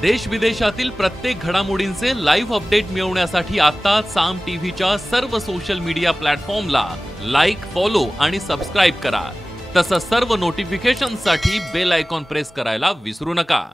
देश विदेशातील प्रत्येक घडामोडींचे लाईव्ह अपडेट मिळवण्यासाठी आता साम टीव्हीच्या सर्व सोशल मीडिया प्लॅटफॉर्मला लाईक, फॉलो आणि सबस्क्राइब करा। तसंच सर्व नोटिफिकेशनसाठी बेल आयकॉन प्रेस करायला विसरू नका।